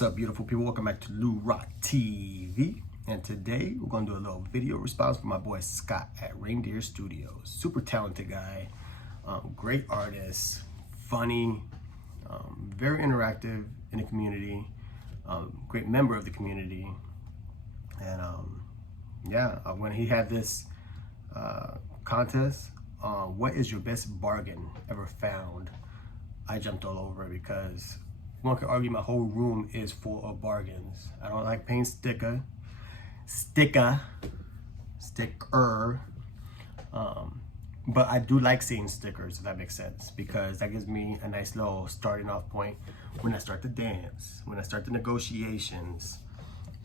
What's up, beautiful people? Welcome back to louroktv. And today we're going to do a little video response for my boy Scott at Reindeer Studios. Super talented guy, great artist, funny, very interactive in the community, great member of the community. And when he had this contest, what is your best bargain ever found? I jumped all over it because one could argue my whole room is full of bargains. I don't like paying sticker, but I do like seeing stickers, if that makes sense, because that gives me a nice little starting off point when I start to dance, when I start the negotiations.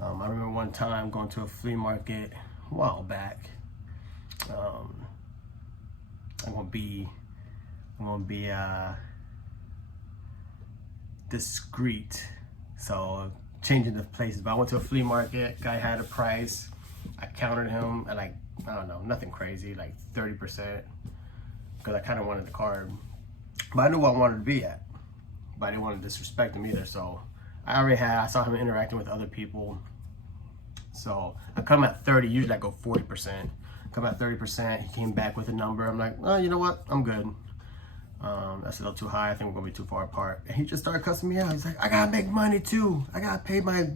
I remember one time going to a flea market a while back. I'm gonna be discreet, so changing the places. But I went to a flea market, guy had a price, I countered him at like, I don't know, nothing crazy, like 30%, because I kind of wanted the card, but I knew what I wanted to be at, but I didn't want to disrespect him either. So I saw him interacting with other people, so I come at 30, usually I go 40%, come at 30%, he came back with a number, I'm like, oh, you know what, I'm good. That's a little too high. I think we're gonna be too far apart. And he just started cussing me out. He's like, I gotta make money too. I gotta pay my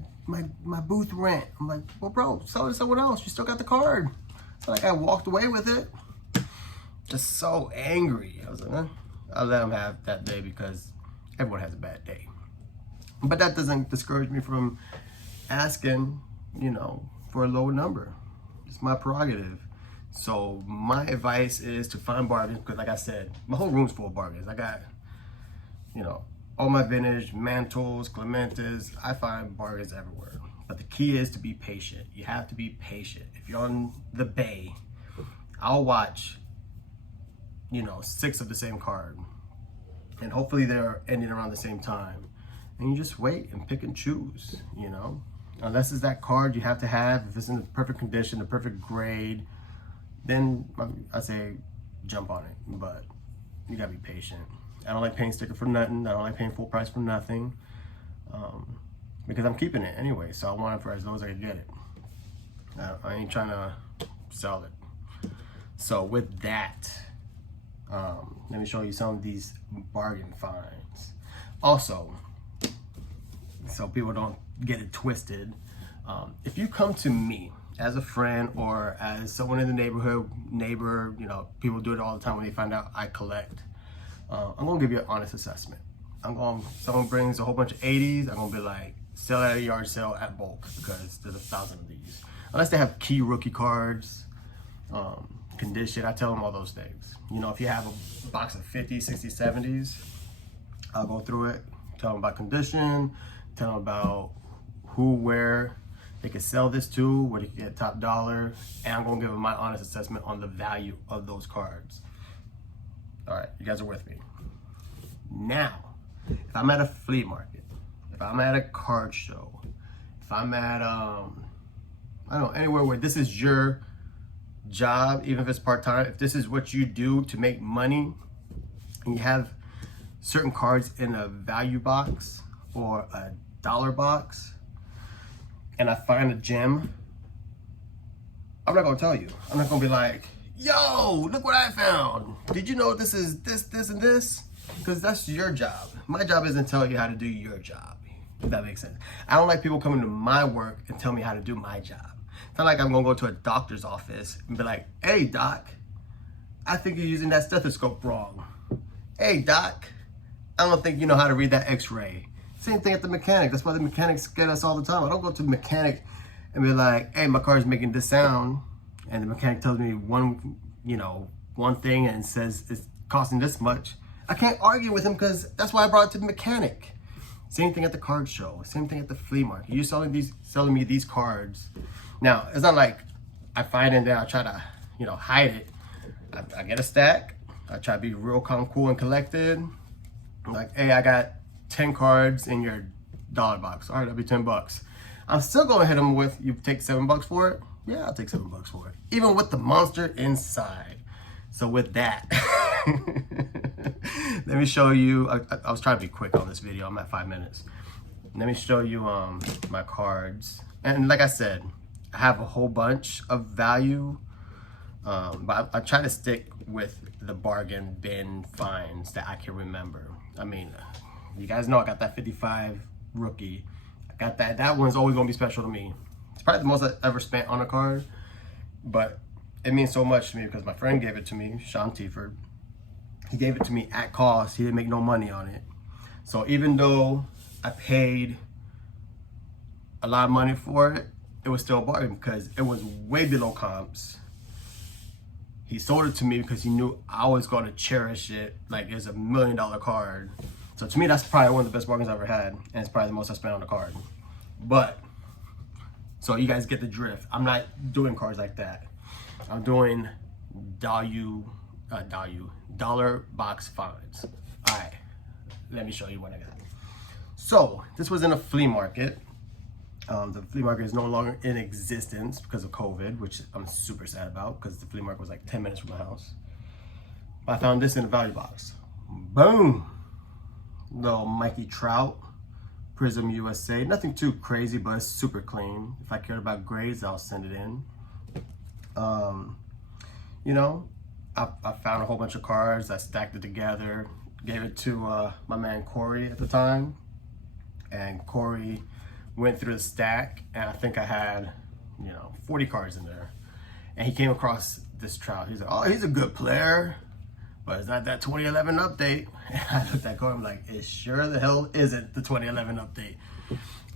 booth rent. I'm like, well, bro, sell it to someone else. You still got the card. So like I walked away with it. Just so angry. I was like, I'll let him have that day because everyone has a bad day. But that doesn't discourage me from asking, for a lower number. It's my prerogative. So my advice is to find bargains, because like I said, my whole room's full of bargains. I got, all my vintage, mantles, clementas, I find bargains everywhere. But the key is to be patient. You have to be patient. If you're on the bay, I'll watch, 6 of the same card. And hopefully they're ending around the same time. And you just wait and pick and choose, Unless it's that card you have to have, if it's in the perfect condition, the perfect grade, then I say jump on it, but you gotta be patient. I don't like paying sticker for nothing. I don't like paying full price for nothing, because I'm keeping it anyway, so I want it for as low as I can get it. I ain't trying to sell it. So with that, let me show you some of these bargain finds. Also, so people don't get it twisted, if you come to me as a friend or as someone in the neighbor, people do it all the time when they find out I collect. I'm gonna give you an honest assessment. Someone brings a whole bunch of 80s, I'm gonna be like, sell at a yard sale at bulk, because there's 1,000 of these. Unless they have key rookie cards, condition, I tell them all those things. If you have a box of 50s, 60s, 70s, I'll go through it, tell them about condition, tell them about who, where they can sell this to, where they can get top dollar, and I'm gonna give them my honest assessment on the value of those cards. All right, you guys are with me. Now, if I'm at a flea market, if I'm at a card show, if I'm at, I don't know, anywhere where this is your job, even if it's part-time, if this is what you do to make money, and you have certain cards in a value box or a dollar box, and I find a gem, I'm not gonna tell you. I'm not gonna be like, yo, look what I found. Did you know this is this, and this? Because that's your job. My job isn't to tell you how to do your job, if that makes sense. I don't like people coming to my work and tell me how to do my job. It's not like I'm gonna go to a doctor's office and be like, hey, doc, I think you're using that stethoscope wrong. Hey, doc, I don't think you know how to read that x-ray. Same thing at the mechanic. That's why the mechanics get us all the time. I don't go to the mechanic and be like, hey, my car is making this sound, and the mechanic tells me one thing and says it's costing this much. I can't argue with him, because that's why I brought it to the mechanic. Same thing at the card show. Same thing at the flea market. You're selling me these cards. Now, it's not like I find it and then I try to, hide it. I get a stack. I try to be real calm, cool, and collected. Like, hey, I got 10 cards in your dollar box. All right, that'll be 10 bucks. I'm still gonna hit them with, you take $7 for it? Yeah, I'll take $7 for it. Even with the monster inside. So with that, let me show you, I was trying to be quick on this video, I'm at 5 minutes. let me show you my cards. And like I said, I have a whole bunch of value, but I try to stick with the bargain bin finds that I can remember. I mean, you guys know I got that 55 rookie. I got that. That one's always gonna be special to me. It's probably the most I ever spent on a card, but it means so much to me because my friend gave it to me, Sean Tiford. He gave it to me at cost. He didn't make no money on it. So even though I paid a lot of money for it, it was still a bargain because it was way below comps. He sold it to me because he knew I was going to cherish it like it's $1 million card. So to me, that's probably one of the best bargains I've ever had, and it's probably the most I spent on the card. But, so you guys get the drift. I'm not doing cards like that. I'm doing dollar box finds. All right, let me show you what I got. So this was in a flea market. The flea market is no longer in existence because of COVID, which I'm super sad about because the flea market was like 10 minutes from my house. I found this in a value box. Boom! Little Mikey Trout, Prism USA. Nothing too crazy, but it's super clean. If I cared about grades, I'll send it in. You know, I found a whole bunch of cards. I stacked it together, gave it to my man Corey at the time, and Corey went through the stack, and I think I had, 40 cards in there. And he came across this Trout. He's like, oh, he's a good player, but it's not that 2011 update. And I looked at Corey, I'm like, it sure the hell isn't the 2011 update.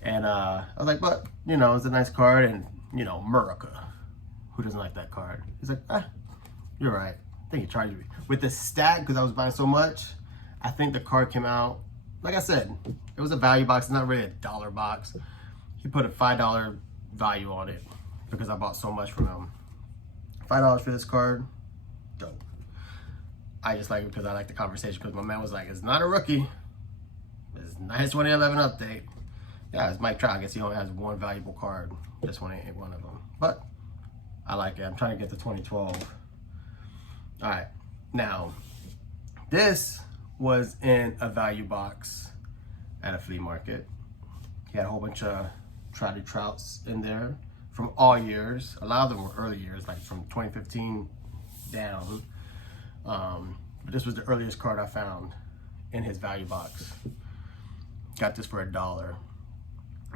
And I was like, but, it's a nice card, and, Murica. Who doesn't like that card? He's like, you're right. I think he charged me. With the stack, because I was buying so much, I think the card came out, like I said, it was a value box. It's not really a dollar box. He put a $5 value on it because I bought so much from him. $5 for this card, dope. I just like it because I like the conversation because my man was like, it's not a rookie. It's not his 2011 update. Yeah, it's Mike Trout. I guess he only has one valuable card. This one ain't one of them. But I like it. I'm trying to get to 2012. All right. Now, this was in a value box at a flea market. He had a whole bunch of Trouts in there from all years. A lot of them were early years, like from 2015 down. But this was the earliest card I found in his value box. Got this for $1.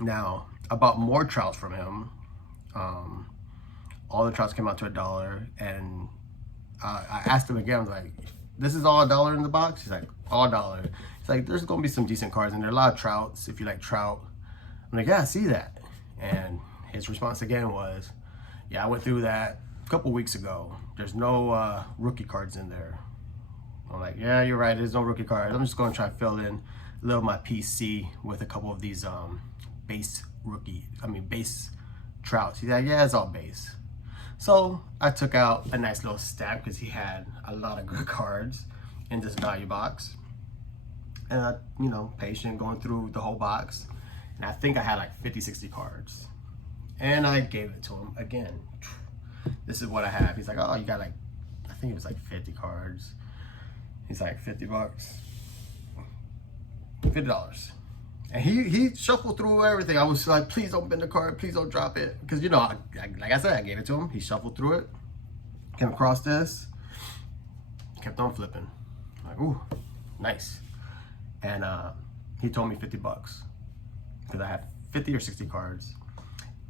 Now, I bought more Trouts from him. All the Trouts came out to $1, and I asked him again, I was like, this is all $1 in the box? He's like, all $1. He's like, there's gonna be some decent cards in there, a lot of Trouts, if you like Trout. I'm like, yeah, I see that. And his response again was, yeah, I went through that a couple weeks ago. There's no rookie cards in there. I'm like, yeah, you're right, there's no rookie cards. I'm just gonna try to fill in a little of my PC with a couple of these base Trouts. He's like, yeah, it's all base. So I took out a nice little stack because he had a lot of good cards in this value box. And I, patient going through the whole box. And I think I had like 50, 60 cards. And I gave it to him again. This is what I have. He's like, oh, you got like, I think it was like 50 cards. He's like, $50. $50. And he shuffled through everything. I was like, please don't bend the card. Please don't drop it. Because, like I said, I gave it to him. He shuffled through it. Came across this. Kept on flipping. I'm like, ooh, nice. And he told me $50. Because I had 50 or 60 cards.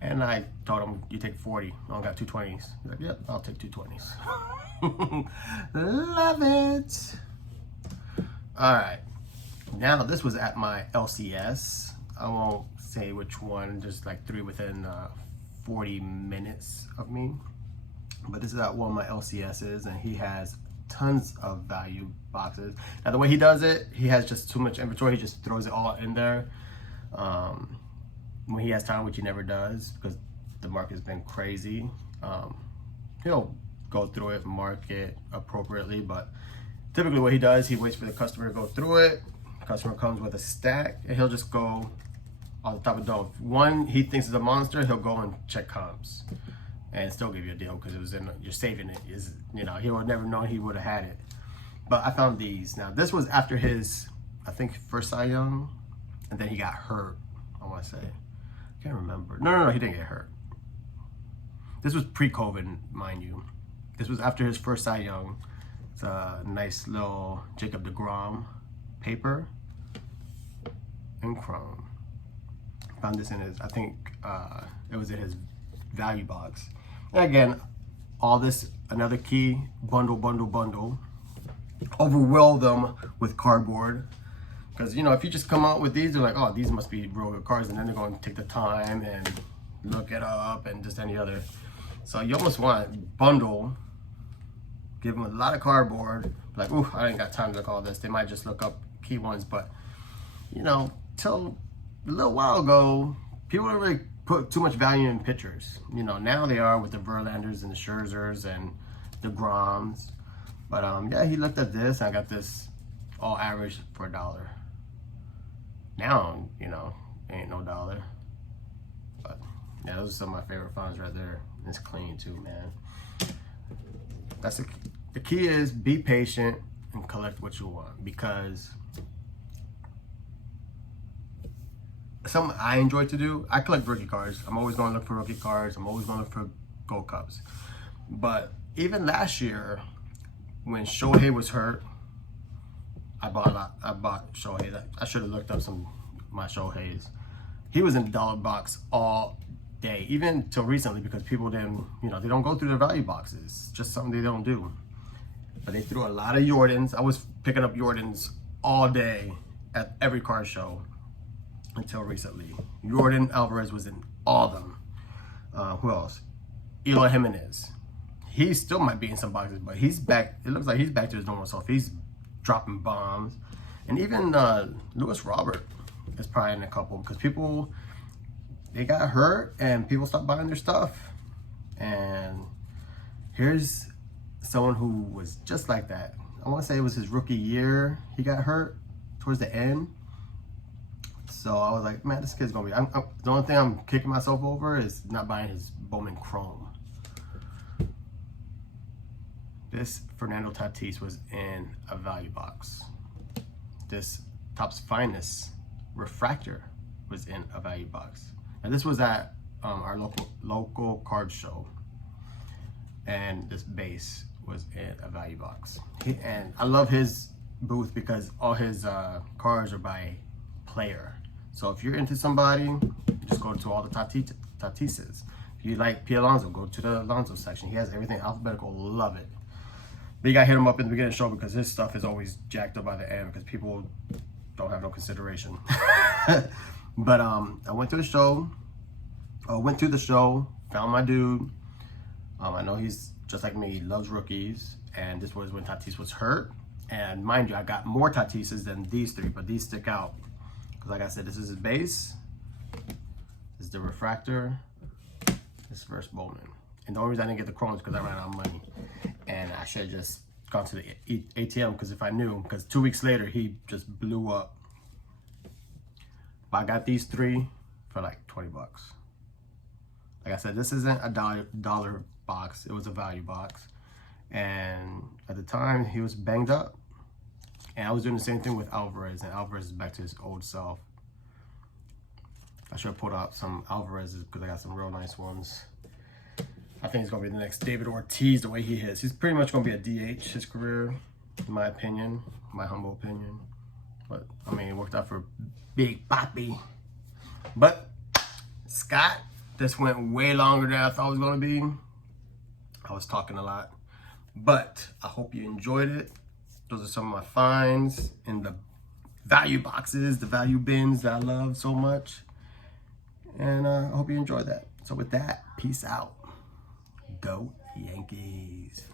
And I told him, you take 40. I only got 2 20s. He's like, yep, I'll take 2 20s. Love it. All right. Now, this was at my LCS. I won't say which one, just like 3 within 40 minutes of me. But this is at one of my LCSs, and he has tons of value boxes. Now, the way he does it, he has just too much inventory. He just throws it all in there when he has time, which he never does because the market's been crazy. He'll go through it, mark it appropriately, but typically what he does, he waits for the customer to go through it. Customer comes with a stack, and he'll just go on the top of the dome. One he thinks is a monster, he'll go and check comps and still give you a deal because it was in, you're saving it. He would never know he would have had it. But I found these. Now, this was after his, I think, first Cy Young, and then he got hurt. I want to say. I can't remember. No, he didn't get hurt. This was pre-COVID, mind you. This was after his first Cy Young. It's a nice little Jacob deGrom paper in chrome. Found this in his, I think it was in his value box. And again, all this, another key, bundle. Overwhelm them with cardboard. Because, you know, if you just come out with these, they're like, oh, these must be real good cards. And then they're going to take the time and look it up and just any other. So you almost want to bundle, give them a lot of cardboard. Like, ooh, I ain't got time to look all this. They might just look up key ones. But, you know, till a little while ago, people didn't really put too much value in pitchers. You know, now they are with the Verlanders and the Scherzers and the Groms. But yeah, he looked at this and I got this all average for $1. Now, you know, ain't no dollar. But yeah, those are some of my favorite finds right there. It's clean too, man. That's the key is be patient and collect what you want, because something I enjoy to do, I collect rookie cards. I'm always going to look for rookie cards. I'm always going to look for gold cups. But even last year, when Shohei was hurt, I bought Shohei. I should have looked up some of my Shoheis. He was in the dollar box all day, even till recently, because people didn't, you know, they don't go through their value boxes. Just something they don't do. But they threw a lot of Jordans. I was picking up Jordans all day at every card show until recently. Jordan Alvarez was in all of them. Who else? Eloy Jimenez. He still might be in some boxes, but he's back. It looks like he's back to his normal self. He's dropping bombs. And even Lewis Robert is probably in a couple, because people, they got hurt and people stopped buying their stuff. And here's someone who was just like that. I want to say it was his rookie year. He got hurt towards the end. So I was like, man, this kid's going to be... the only thing I'm kicking myself over is not buying his Bowman Chrome. This Fernando Tatis was in a value box. This Topps Finest Refractor was in a value box. Now this was at our local card show, and this base was in a value box. And I love his booth because all his cards are by player. So if you're into somebody, just go to all the Tatises. If you like P. Alonso, go to the Alonso section. He has everything alphabetical. Love it. But you gotta hit him up in the beginning of the show, because his stuff is always jacked up by the end because people don't have no consideration. But I went to the show. Found my dude. I know he's just like me. He loves rookies. And this was when Tatis was hurt. And mind you, I got more Tatises than these three, but these stick out. Because like I said, this is his base. This is the refractor. This is first Bowman. And the only reason I didn't get the Chromes is because I ran out of money. And I should have just gone to the ATM, because if I knew, because 2 weeks later, he just blew up. But I got these three for like 20 bucks. Like I said, this isn't a dollar box. It was a value box. And at the time, he was banged up. And I was doing the same thing with Alvarez, and Alvarez is back to his old self. I should have pulled out some Alvarez's, because I got some real nice ones. I think he's going to be the next David Ortiz, the way he hits. He's pretty much going to be a DH his career, in my opinion, my humble opinion. But, I mean, it worked out for Big Papi. But, Scott, this went way longer than I thought it was going to be. I was talking a lot. But, I hope you enjoyed it. Those are some of my finds in the value boxes, the value bins that I love so much. And I hope you enjoyed that. So, with that, peace out. Go Yankees.